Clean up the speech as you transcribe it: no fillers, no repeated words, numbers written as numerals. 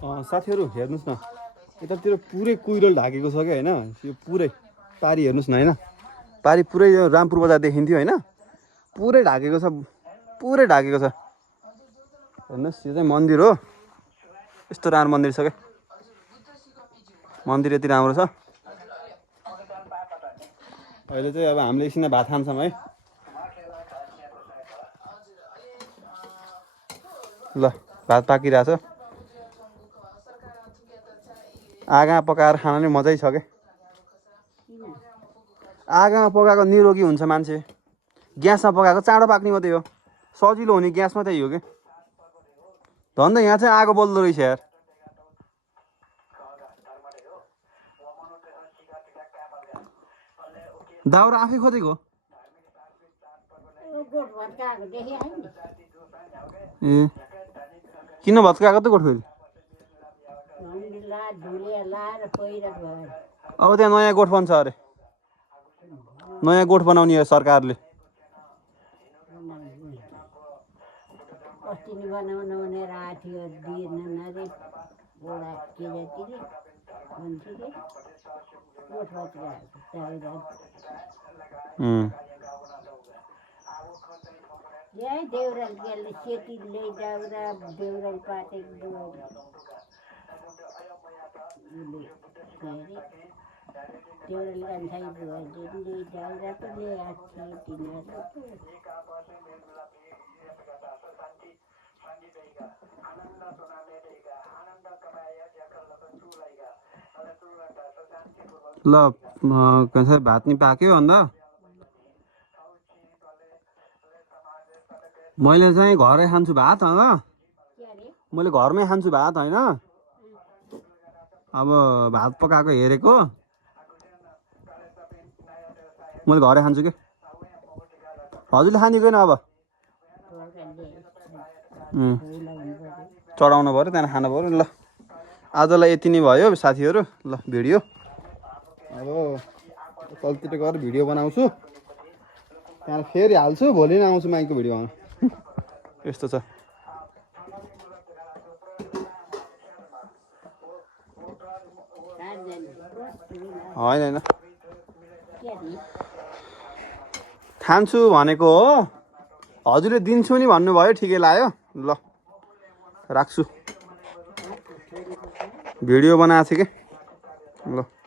साथीहरू हेर्नुहोस् न यतातिर पुरै कुइरो ढाकेको छ कि हैन यो पुरै पारी हेर्नुहोस् न हैन पारी पुरै यो रामपुर बजार देखिन्थ्यो हैन पुरै ढाकेको छ हेर्नुहोस् यो चाहिँ मन्दिर हो यस्तो राम्रो मन्दिर छ के मन्दिर यति राम्रो छ अहिले चाहिँ अब हामीले एकछिन भात खान्छौँ है ल भात पाकिरहेछ आगामा पकाएर खान नि मजै छ के आगामा पकाएको निरोगी हुन्छ मान्छे ग्यासमा पकाएको चाँडो पाक्ने मात्रै हो सजिलो हुने ग्यासमा त्यही हो के झन् त यहाँ चाहिँ आगो बल्दो रहेछ यार दाउरा आफै खोजेको ए किन भत्काएको त गोठफेरि अब त्यहाँ नयाँ गोठ बन्छ अरे नयाँ गोठ बनाउने हो सरकारले ल भात नि पाक्यो अन्त मैले चाहिँ घरै खान्छु भात मैले घरमै खान्छु भात हैन अब भात पकाएको हेरेको मैले घरै खान्छु के हजुरले खानिदैन अब चढाउनु पर्यो त्यहाँदेखि खानु पर्यो ल आजलाई यति नै भयो साथीहरू ल भिडियो अब तलतिर गएर भिडियो बनाउँछु त्यहाँ फेरि हाल्छु भोलि नै आउँछु माइकको भिडियो आउनु यस्तो छ होइन खान्छु भनेको हो हजुरले दिन्छु नि भन्नुभयो ठिकै लाग्यो ल राख्छु भिडियो बनाएको थिएँ के ल